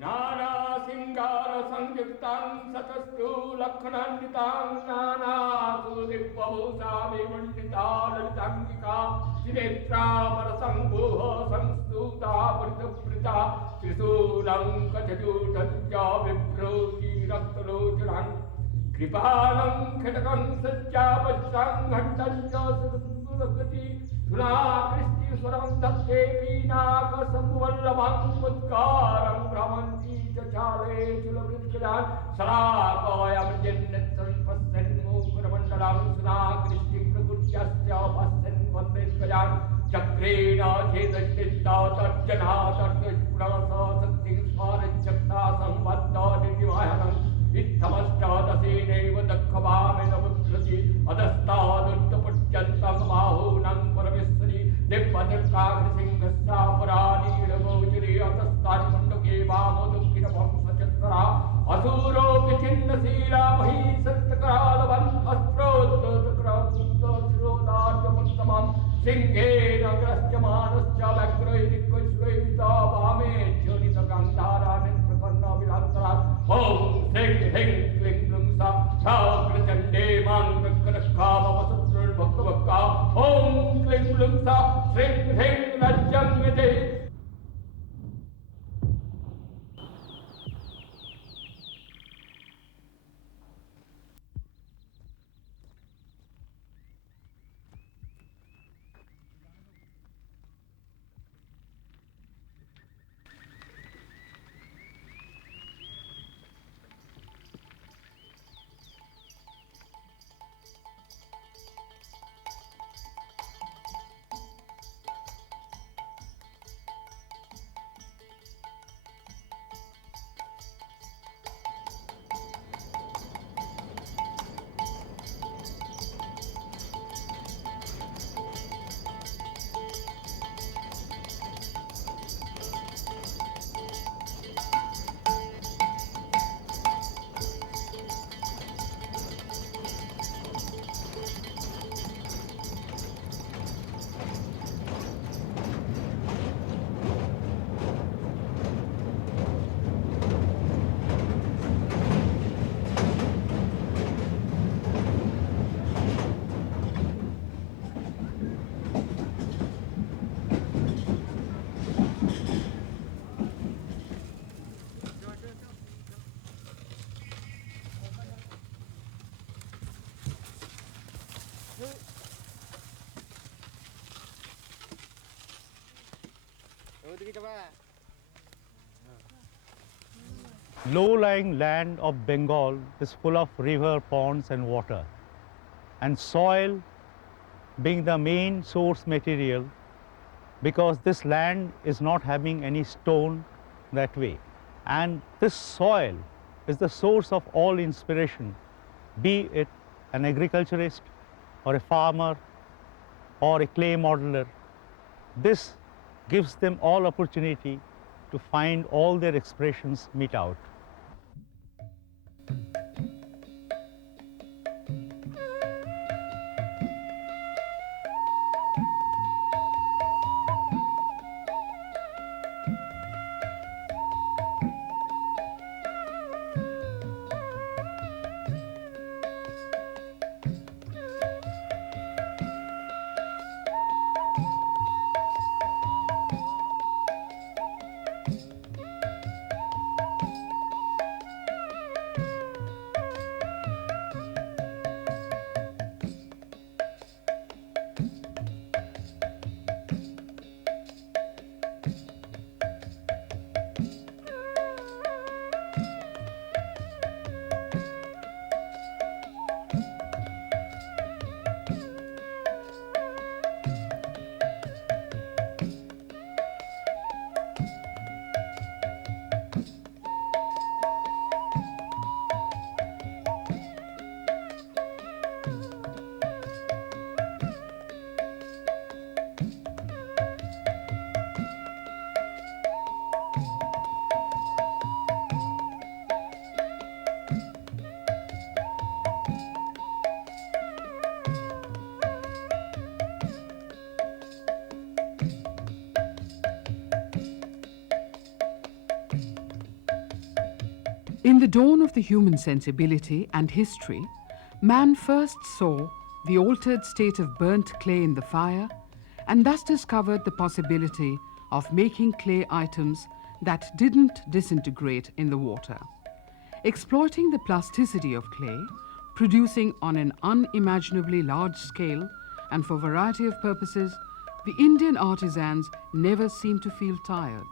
नाना सिंगार संयुक्तां सतस्तु लक्षणान्वितां नाना सुदिव्यभूषा विमण्डिता ललितांगिका त्रिनेत्रामरसंभूः संस्तुता पृथुपृता त्रिशूलं कथजूढं च बिभ्रूति रक्तलोचनान् कृपालं खड्गं सज्जापच्चां घण्टं च सुरगति सुनाकृष्टिस्वरं धत्ते पीनाकसंवल्लभं मुद्गारं भ्रमन्ति च चाले चुलवृत्कजान् शराकयं जन्नत्रं पश्यन्मुकुरमण्डलं सुनाकृष्टिं प्रकृत्यश्च पश्यन् वन्देत्कजान् चक्रेण छेदश्चित्ता तर्जना तर्तुष्प्रसशक्तिं स्वारचक्ता संबद्ध निर्विवाहनम् इत्थमष्टादशेनैव दक्षभामेन विभ्रति अधस्तादुत्तपर्यन्तं बाहूनां परमेश्वरी दिव्यदत्ताघ्रसिंहस्यापरानीरगोचरे अतस्तान्मुण्डके वामोदक्षिणवंशचत्वरा असुरोऽपि छिन्नशीला महिषत्करालवन् अस्त्रोत्तकृतशिरोदार्जमुत्तमं सिंहेन ग्रस्यमानश्च व्यग्रैरिक्वश्रैता वामे ज्योतितगन्धारा नेत्रकर्णविलान्तरात् ॐ श्रीं ह्रीं क्लीं ग्लुं सा शाग्रचण्डे मां रक्करक्खा मम शत्रुर्भक्तभक्का ॐ क्लीं ग्लुं सा श्रीं ह्रीं लज्जं विदे। Low-lying land of Bengal is full of river, ponds and water, and soil being the main source material, because this land is not having any stone that way. And this soil is the source of all inspiration, be it an agriculturist or a farmer or a clay modeler. This gives them all opportunity to find all their expressions meet out. In the dawn of the human sensibility and history, man first saw the altered state of burnt clay in the fire and thus discovered the possibility of making clay items that didn't disintegrate in the water. Exploiting the plasticity of clay, producing on an unimaginably large scale and for a variety of purposes, the Indian artisans never seemed to feel tired.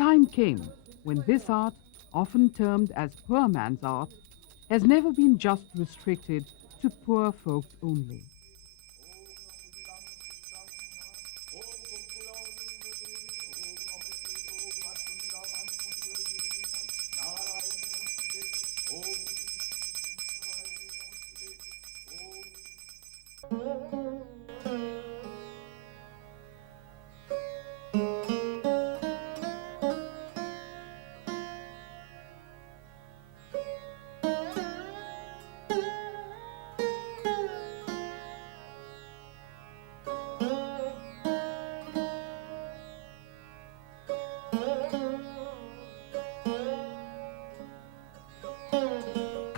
Time came when this art, often termed as poor man's art, has never been just restricted to poor folks only.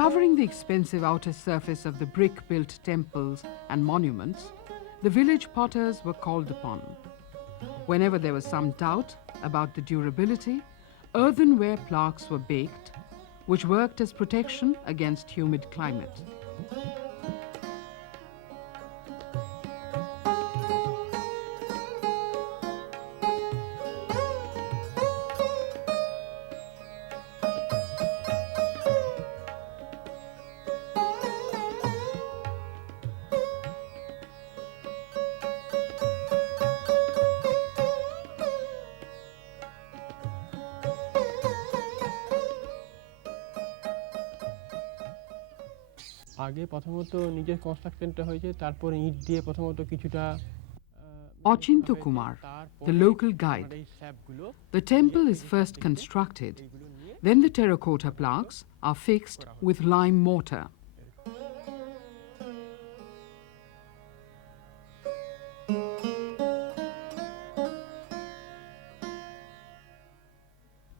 Covering the expensive outer surface of the brick-built temples and monuments, the village potters were called upon. Whenever there was some doubt about the durability, earthenware plaques were baked, which worked as protection against humid climate. আগে প্রথমত নিজের কনস্ট্রাকশনটা হয়েছে, তারপরে ইট দিয়ে প্রথমত কিছুটা Achinto Kumar, the local guide. The temple is first constructed, then the terracotta plaques are fixed with lime mortar.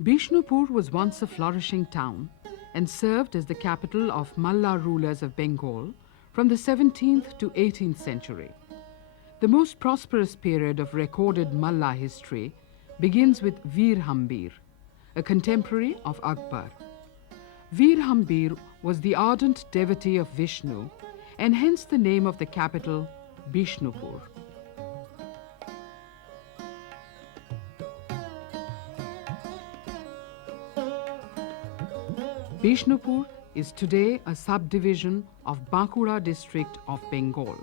Bishnupur was once a flourishing town and served as the capital of Malla rulers of Bengal from the 17th to 18th century. The most prosperous period of recorded Malla history begins with Veer Hambir, a contemporary of Akbar. Veer Hambir was the ardent devotee of Vishnu and hence the name of the capital, Bishnupur. Bishnupur is today a subdivision of Bankura district of Bengal.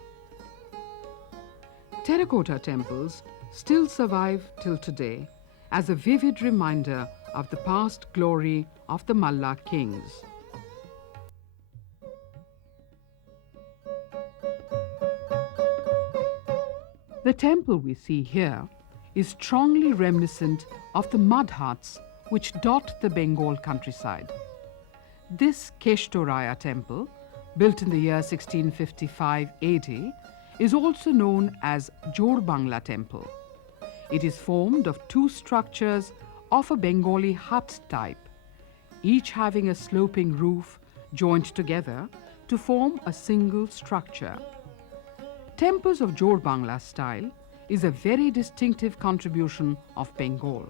Terracotta temples still survive till today as a vivid reminder of the past glory of the Malla kings. The temple we see here is strongly reminiscent of the mud huts which dot the Bengal countryside. This Keshtoraya temple, built in the year 1655 AD, is also known as Jor Bangla temple. It is formed of two structures of a Bengali hut type, each having a sloping roof joined together to form a single structure. Temples of Jor Bangla style is a very distinctive contribution of Bengal.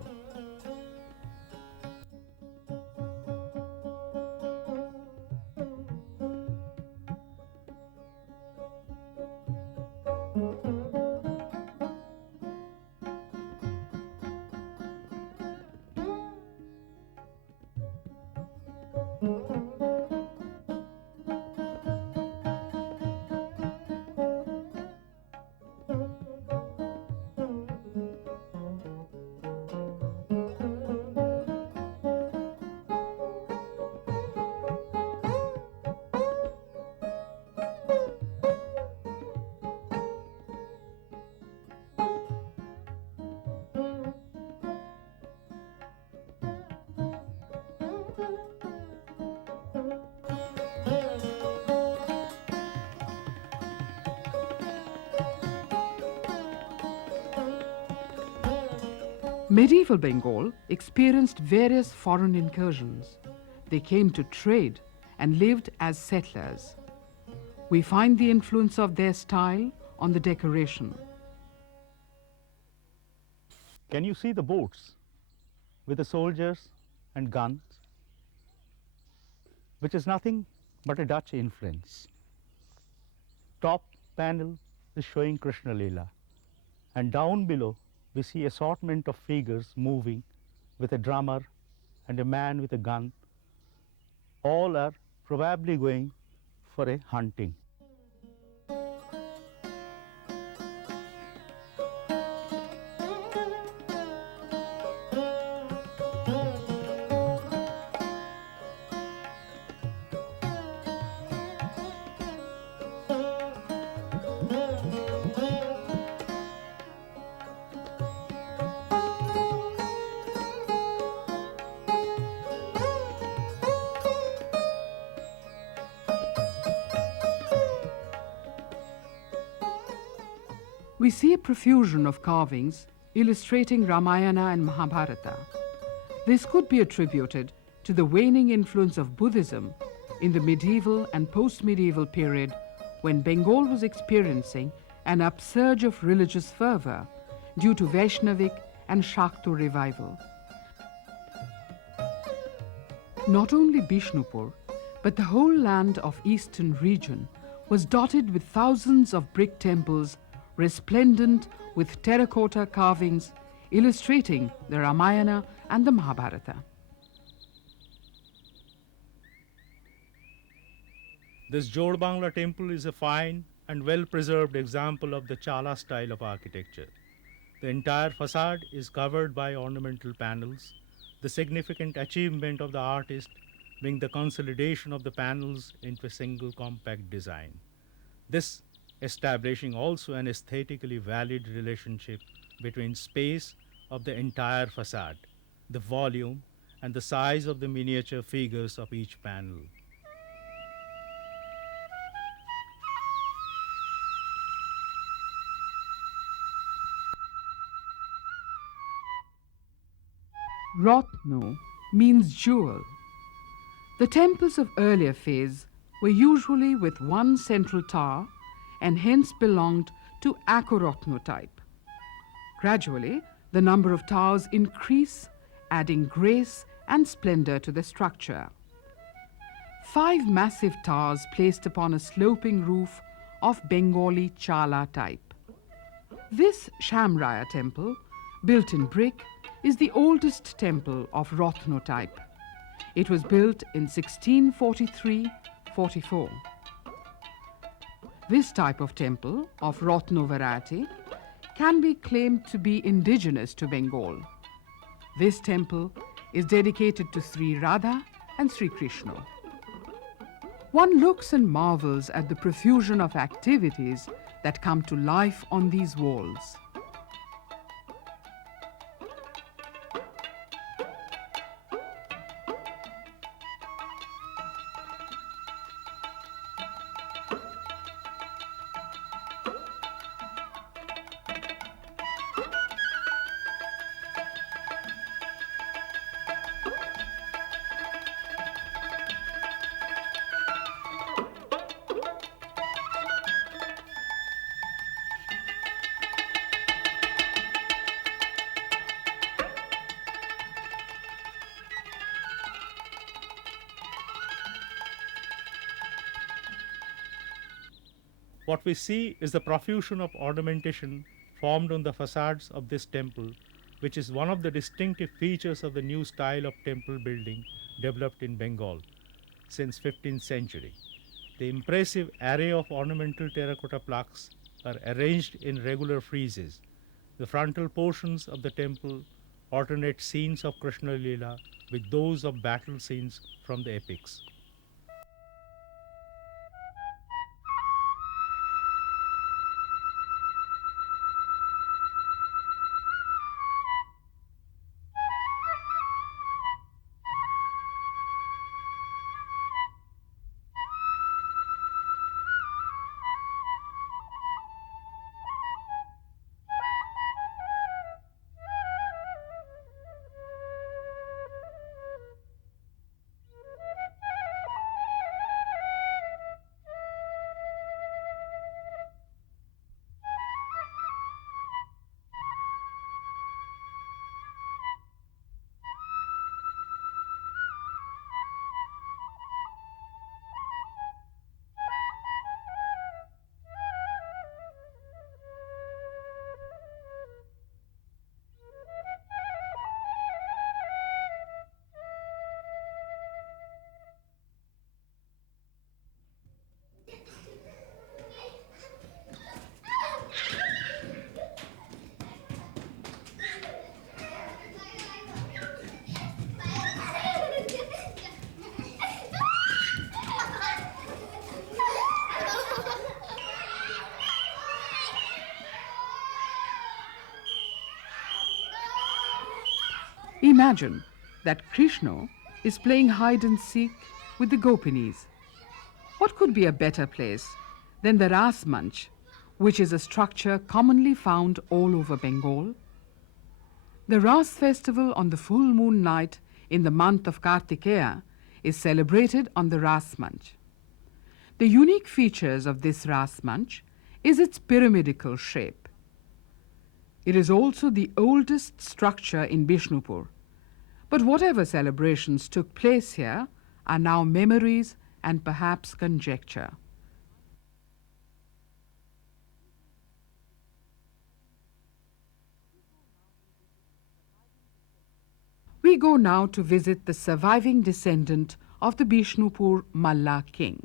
Medieval Bengal experienced various foreign incursions. They came to trade and lived as settlers. We find the influence of their style on the decoration. Can you see the boats with the soldiers and guns, which is nothing but a Dutch influence? Top panel is showing Krishna Leela, and down below we see assortment of figures moving with a drummer and a man with a gun. All are probably going for a hunting. We see a profusion of carvings illustrating Ramayana and Mahabharata. This could be attributed to the waning influence of Buddhism in the medieval and post-medieval period when Bengal was experiencing an upsurge of religious fervor due to Vaishnavic and Shakta revival. Not only Bishnupur, but the whole land of eastern region was dotted with thousands of brick temples resplendent with terracotta carvings illustrating the Ramayana and the Mahabharata. This Jod Bangla temple is a fine and well-preserved example of the Chala style of architecture. The entire facade is covered by ornamental panels, the significant achievement of the artist being the consolidation of the panels into a single compact design. This establishing also an aesthetically valid relationship between space of the entire facade, the volume, and the size of the miniature figures of each panel. Ratno means jewel. The temples of earlier phase were usually with one central tower and hence belonged to Akoratno type. Gradually, the number of towers increase, adding grace and splendor to the structure. 5 massive towers placed upon a sloping roof of Bengali Chala type. This Shamraya temple, built in brick, is the oldest temple of Ratno type. It was built in 1643-44. This type of temple, of Ratno variety, can be claimed to be indigenous to Bengal. This temple is dedicated to Sri Radha and Sri Krishna. One looks and marvels at the profusion of activities that come to life on these walls. What we see is the profusion of ornamentation formed on the facades of this temple, which is one of the distinctive features of the new style of temple building developed in Bengal since 15th century. The impressive array of ornamental terracotta plaques are arranged in regular friezes. The frontal portions of the temple alternate scenes of Krishna Leela with those of battle scenes from the epics. Imagine that Krishna is playing hide and seek with the Gopinis. What could be a better place than the Ras Manch, which is a structure commonly found all over Bengal? The Ras festival on the full moon night in the month of Kartikeya is celebrated on the Ras Manch. The unique features of this Ras Manch is its pyramidal shape. It is also the oldest structure in Bishnupur. But whatever celebrations took place here are now memories and perhaps conjecture. We go now to visit the surviving descendant of the Bishnupur Malla king.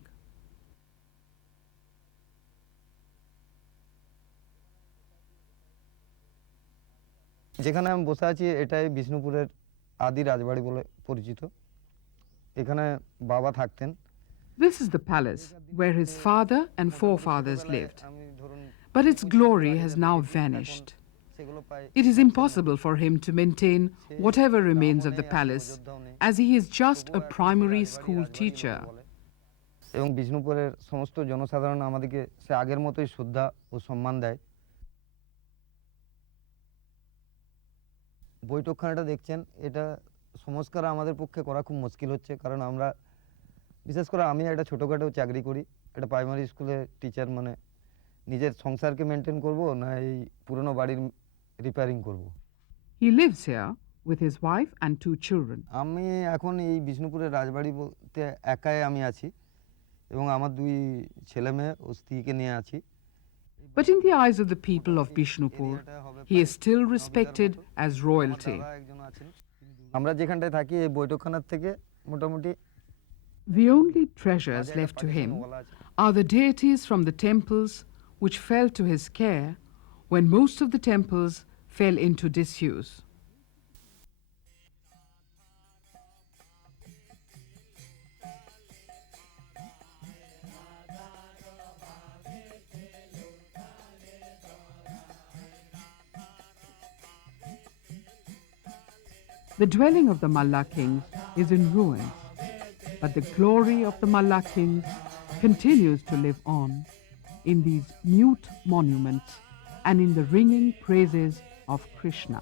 যেখানে আমি বসে আছি এটাই বিষ্ণুপুরের আদি রাজবাড়ি বলে পরিচিত। এখানে বাবা থাকতেন। This is the palace where his father and forefathers lived. But its glory has now vanished. It is impossible for him to maintain whatever remains of the palace, as he is just a primary school teacher. এবং বিষ্ণুপুরের সমস্ত জনসাধারণ আমাদেরকে সে আগের মতোই শ্রদ্ধা ও সম্মান দেয়। বৈঠকখানাটা দেখছেন, এটা সংস্কার আমাদের পক্ষে করা খুব মুশকিল হচ্ছে, কারণ আমরা বিশেষ করে আমি একটা ছোটোখাটো চাকরি করি, একটা প্রাইমারি স্কুলে টিচার, মানে নিজের সংসারকে মেনটেন করব না এই পুরনো বাড়ির রিপেয়ারিং করব। He lives here with his wife and 2 children. আমি এখন এই বিষ্ণুপুরের রাজবাড়ি বলতে একাই আমি আছি এবং আমার 2 ছেলে মেয়ে ও স্ত্রীকে নিয়ে আছি। But in the eyes of the people of Bishnupur, he is still respected as royalty. আমরা যেখানটায় থাকি এই বৈঠকখানার থেকে মোটামুটি The only treasures left to him are the deities from the temples which fell to his care when most of the temples fell into disuse. The dwelling of the Malla kings is in ruins, but the glory of the Malla kings continues to live on in these mute monuments and in the ringing praises of Krishna.